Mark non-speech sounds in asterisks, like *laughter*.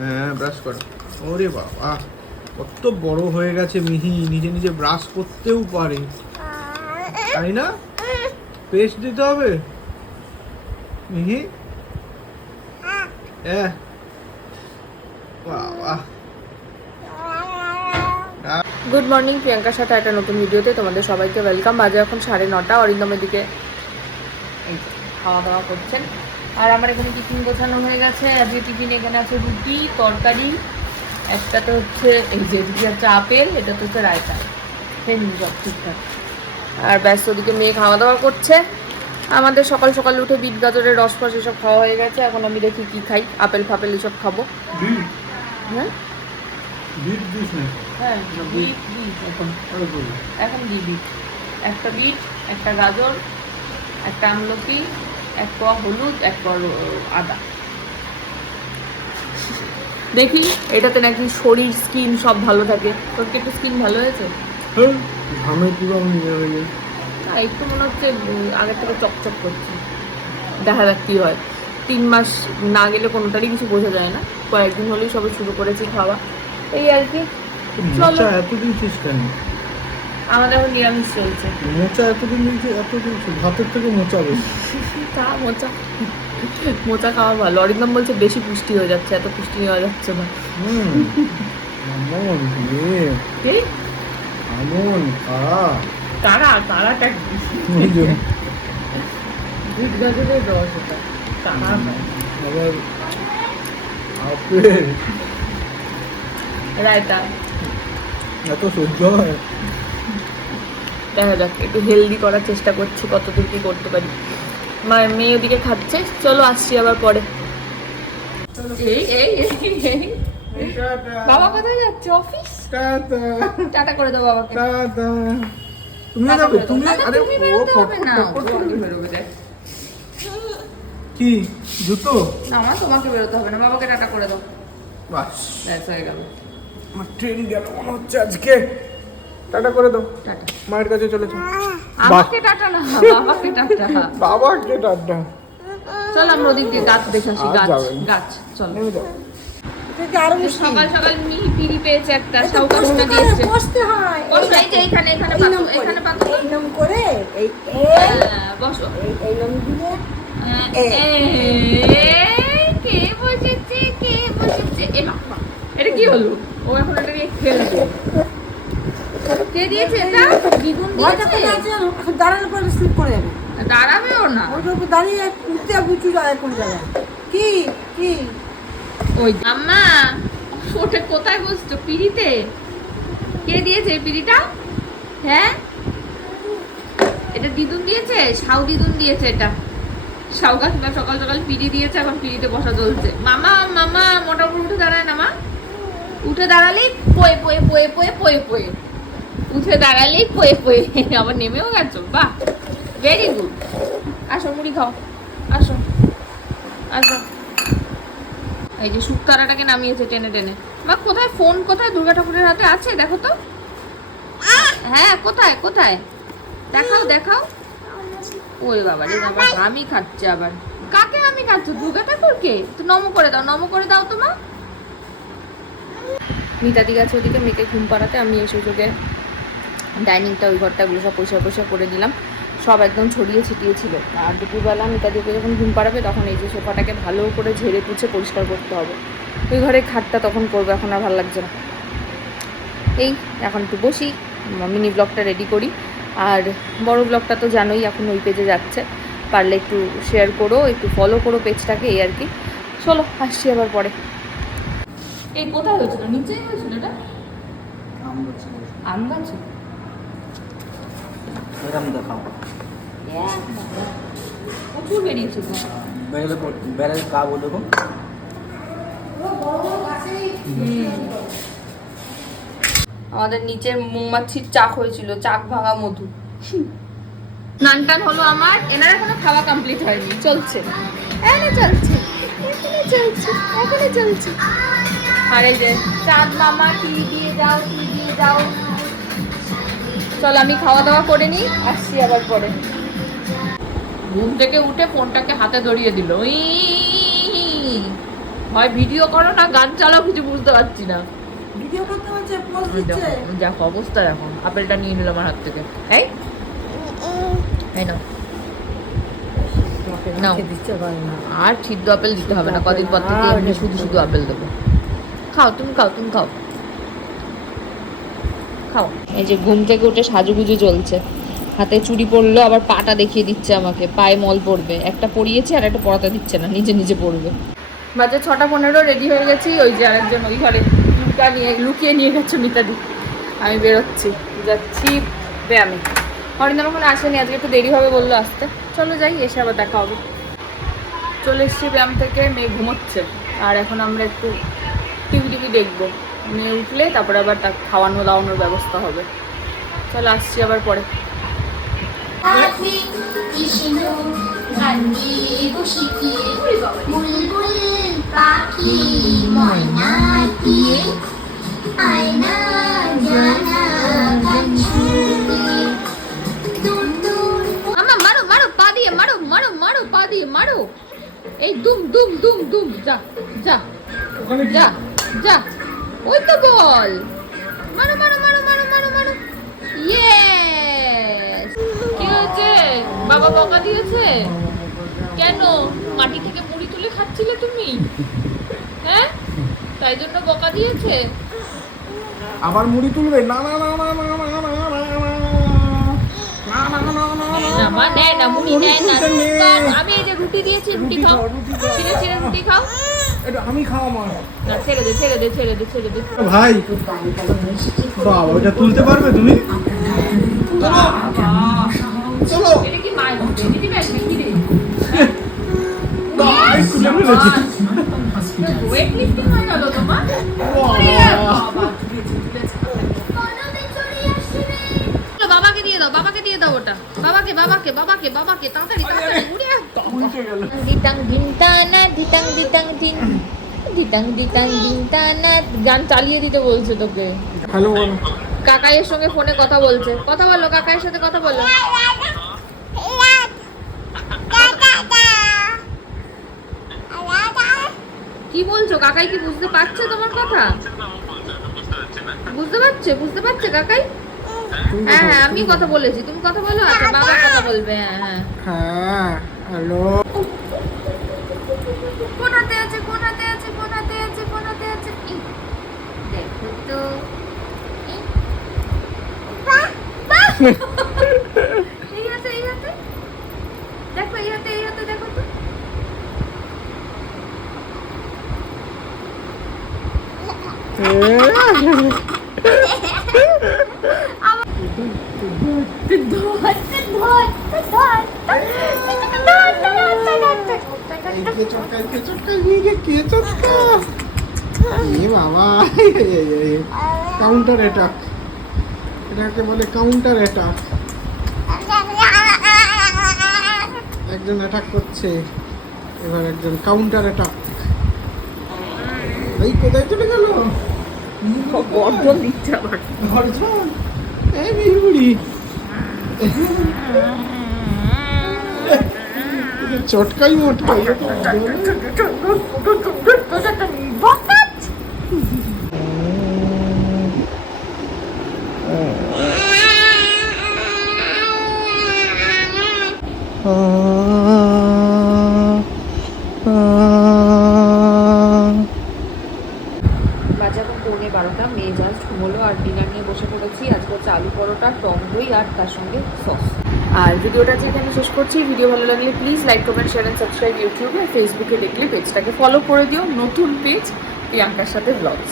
হ্যাঁ ব্রাশ ওরে বাবা, কত বড় হয়ে গেছে মিহি, নিজে নিজে ব্রাশ করতেও পারে। তাই না? পেস্ট দিতে হবে। মিহি? গুড মর্নিং প্রিয়াঙ্কার সাথে একটা নতুন ভিডিওতে তোমাদের সবাইকে ওয়েলকাম বাজে এখন সাড়ে নটা, অরিন্দমের দিকে খাওয়া দাওয়া করছেন। আর আমার এখানে টিফিন গোছানো হয়ে গেছে। আজকে টিফিন এখানে আছে রুটি তরকারি একটাতে হচ্ছে এই যে এদিকে হচ্ছে আপেল এটা তো হচ্ছে রায়তা। সেম সব ঠিকঠাক। আর ব্যস্ত ওদিকে মেয়ে খাওয়া দাওয়া করছে। আমাদের সকাল সকাল উঠে বিট গাজরের রস ফস এসব খাওয়া হয়ে গেছে। এখন আমি দেখি কি খাই। আপেল ফাপেল এসব খাব। হ্যাঁ? হ্যাঁ এখন বিট। একটা বিট একটা গাজর একটা আমলকি এক পোয়া হলুদ এক পোয়া আদা। দেখি এটাতে নাকি শরীর স্কিন সব ভালো থাকে। তোর কি একটু স্কিন ভালো হয়েছে? ঘামে পুরো আমি হয়ে যায় একটু মনে হচ্ছে আগের থেকে চকচক করছে। দেখা যাক কি হয়। তিন মাস না গেলে কোনোটারই কিছু বোঝা যায় না। কয়েকদিন হলেই সবে শুরু করেছি খাওয়া। এই আর কি। চলো। মোচা এতদিন কেন? আমাদের এখন নিরামিষ চলছে। মোচা এতদিন এতদিন ভাতের থেকে মোচা বেশি। *laughs* তা মোচা মোচা খাওয়া ভালো। অরিন্দম বলছে বেশি পুষ্টি হয়ে যাচ্ছে এত পুষ্টি নেওয়া যাচ্ছে না। আমন কারা? তারা তারাটা দুধ গাজরের রস ওটা। তারা আবার আপেল। রায়তা। এত সহ্য হয়। দেখা যাক একটু হেলদি করার চেষ্টা করছি কতদূর কি করতে পারি। মার মেয়ে ওদিকে খাচ্ছে। চলো আসছি আবার পরে। বাবা কোথায় যাচ্ছে? অফিস? টাটা। করে দাও বাবাকে। টাটা। তুমি যাবে? তুমি আরে তুমি ও বেরোতে ফটো হবে না। কি? জুতো? না মা তোমাকে বেরোতে হবে না। বাবাকে টাটা করে দাও। বাস। ব্যাস হয়ে গেল। আমার ট্রেন গেল মনে হচ্ছে আজকে। টাটা করে দাও। টাটা। মায়ের কাছে চলেছো। আমাকে টাটা না বাবাকে টাটা। বাবাকে টাটা। চল আমরা ওদিক গাছ দেখে আসি গাছ গাছ চল। নেমে যাও। সকাল সকাল মিহি পিড়ি পেয়েছে একটা সাউকাশটা দিয়েছে। বসতে হয়। বসো এখানে এখানে এই পাতো এখানে পাতো এই নাম করে এই এই বসো। এই- এই নাম দিয়ে এ। এই, কে বসেছে কে বসেছে? এ মা, মা, এটা কি হলো? ও এখন এটা নিয়ে খেলবে কে দিয়েছে এটা? দ্বিগুণ দিয়েছে? দাঁড়ালে পরে স্লিপ করে যাবে দাঁড়াবেও না? ওইটার উপর দাঁড়িয়ে উঠতে উঁচু যায় কোন জায়গায়? কি? কি? ওই আম্মা ওটা কোথায় বসছো পিড়িতে? কে দিয়েছে পিড়িটা? হ্যাঁ? এটা দিদুন দিয়েছে? সাউ দিদুন দিয়েছে এটা। সাউ কাকিমা সকাল সকাল পিড়ি দিয়েছে এখন পিড়িতে বসা চলছে। মামা মামা মোটা উপর উঠে দাঁড়ায় না মা? উঠে দাঁড়ালেই পোয়ে পোয়ে পোয়ে পোয়ে পোয়ে পোয়ে। উঠে দাঁড়ালেই পোয়ে পোয়ে। আবার নেমেও গেছো? বাহ ভেরি গুড আসো, মুড়ি খাও। আসো আসো। এই যে শুকতারাটাকে নামিয়েছে টেনে টেনে। মা, কোথায় ফোন? কোথায় দুর্গা ঠাকুরের হাতে আছে? দেখো তো। হ্যাঁ কোথায় কোথায়? দেখাও দেখাও। ওই বাবা রে বাবা, আমি খাচ্ছে আবার। কাকে আমি খাচ্ছ? দুর্গা ঠাকুরকে? তো নম করে দাও, নম করে দাও তো মা। মিতাদি গেছে ওদিকে, মেয়েকে ঘুম পাড়াতে, আমি এসে ওকে ডাইনিংটা ওই ঘরটাগুলো সব পরিষ্কার পরিষ্কার করে দিলাম। সব একদম ছড়িয়ে ছিটিয়ে ছিল। আর দুপুরবেলা মিতাদিকে যখন ঘুম পাড়াবে তখন এই যে সোফাটাকে ভালো করে ঝেড়ে পুছে পরিষ্কার করতে হবে। ওই ঘরে খাটটা তখন করব এখন আর ভালো লাগছে না। এই এখন একটু বসি মিনি ব্লগটা রেডি করি। আর বড় ব্লগটা তো জানোই এখন ওই পেজে যাচ্ছে। পারলে একটু শেয়ার করো একটু ফলো করো পেজটাকে এই আর কি। চলো আসছি আবার পরে। এই কোথায় হয়েছিল? নিচেই হয়েছিল এটা? আম গাছে? এরম দেখাও প্রচুর বেরিয়েছে আমাদের নিচে মৌমাছির চাক হয়েছিল চাক ভাঙা মধু। স্নান টান হলো আমার এনার এখনও খাওয়া কমপ্লিট হয়নি চলছে। এখনও চলছে এখনও চলছে এখনও চলছে। আর যে চাঁদ মামা কি দিয়ে যাও কি দিয়ে যাও চল আমি খাওয়া দাওয়া করে নিই আসছি আবার পরে। ঘুম থেকে উঠে ফোনটাকে হাতে ধরিয়ে দিল। হয় ভিডিও করো না গান চালাও কিছু বুঝতে পারছি না। ভিডিও করতে হচ্ছে দিচ্ছে? দেখো অবস্থা দেখো। আপেলটা নিয়ে নিল আমার হাত থেকে। এই এই নাও। আর সিদ্ধ আপেল দিতে হবে না কদিন পর থেকে শুধু শুধু আপেল দেবো। খাও তুমি খাও তুমি খাও। খাও। এই যে ঘুম থেকে উঠে সাজুগুজু চলছে। হাতে চুড়ি পরলো, আবার পাটা দেখিয়ে দিচ্ছে আমাকে। পায়ে মল পড়বে একটা পরিয়েছে আর একটা পরাতে দিচ্ছে না, নিজে নিজে পড়বে বাজে ছটা পনেরো রেডি হয়ে গেছি। ওই যে আরেকজন ওই ঘরে লুকা নিয়ে, লুকিয়ে নিয়ে গেছে মিতাদি। আমি বেরোচ্ছি। যাচ্ছি ব্যায়ামে। হরিন্দর ওখানে আসেনি, আজকে একটু দেরি হবে বলল আসতে। চলো যাই, এসে আবার দেখা হবে। চলে এসেছি ব্যায়াম থেকে, মেয়ে ঘুমোচ্ছে। আর এখন আমরা একটু টিভি টিভি দেখব। নিয়ে উঠলে তারপরে আবার তাকে খাওয়ানো দাওয়ানোর ব্যবস্থা হবে। চল আসছি আবার পরে। পাখি ময়না দিয়ে আয়না জানা দিয়ে মারো এই দুম দুম দুম দুম যা যা যা যা। ওই তো বল মারো মারো মারো মারো মারো মারো ইয়েস কি হয়েছে বাবা বকা দিয়েছে কেন মাটি থেকে মুড়ি তুলে খাচ্ছিলে তুমি হ্যাঁ তাই জন্য বকা দিয়েছে আবার মুড়ি তুলবে না না না না না না না আমি এই যে রুটি দিয়েছি রুটি খাও ছিঁড়ে ছিঁড়ে রুটি খাও এটা আমি খাওয়া আমার না ছেড়ে দে ছেড়ে দে ছেড়ে দে ছেড়ে দে। ভাই বাবা ওটা তুলতে পারবে তুমি? চলো। চলো। এটা কি দিদি রে? ওয়েট লিফটিং হয়ে গেল তোমার? দাও বাবাকে দিয়ে দাও ওটা। বাবাকে বাবাকে বাবাকে বাবাকে তাড়াতাড়ি তাড়াতাড়ি উড়ে গেল। দিতাং দিনতানা দিতাং দিতাং দিন দিতাং দিতাং দিনতানা গান চালিয়ে দিতে বলছে তোকে। হ্যালো বলো। কাকাইয়ের সঙ্গে ফোনে কথা বলছে। কথা বলো কাকাইয়ের সাথে কথা বলো কি বলছো? কাকাই কি বুঝতে পারছে তোমার কথা? বুঝতে পারছে বুঝতে পারছে কাকাই? হ্যাঁ হ্যাঁ আমি কথা বলেছি। তুমি কথা বলো আচ্ছা বাবা কথা বলবে হ্যাঁ হ্যাঁ। হ্যাঁ হ্যালো। কোন হাতে আছে কোন হাতে আছে কোন হাতে আছে কোন হাতে আছে দেখো তো। এই। হাতে এই হাতে। দেখো এই হাতে এই হাতে দেখো তো। কে বাবা কাউন্টার অ্যাটাক এটাকে বলে কাউন্টার অ্যাটাক একজন অ্যাটাক করছে এবার একজন কাউন্টার অ্যাটাক এই কোথায় চলে গেল? গর্জন দিচ্ছে আবার। গর্জন? এই বিহুড়ি। *laughs* চটকাই মটকাই বাজে এখন পৌনে বারোটা। মেয়ে জাস্ট ঘুমোলো আর ডিনার নিয়ে বসে পড়েছি। আজকে হচ্ছে আলু পরোটা, টক দই আর তার সঙ্গে সস আর ভিডিওটা আজকে আমি শেষ করছি, ভিডিও ভালো লাগলে please like comment share and subscribe ইউটিউবে ফেসবুকে দেখলে পেজটাকে ফলো করে দিও। নতুন পেজ প্রিয়াঙ্কার সাথে ব্লগস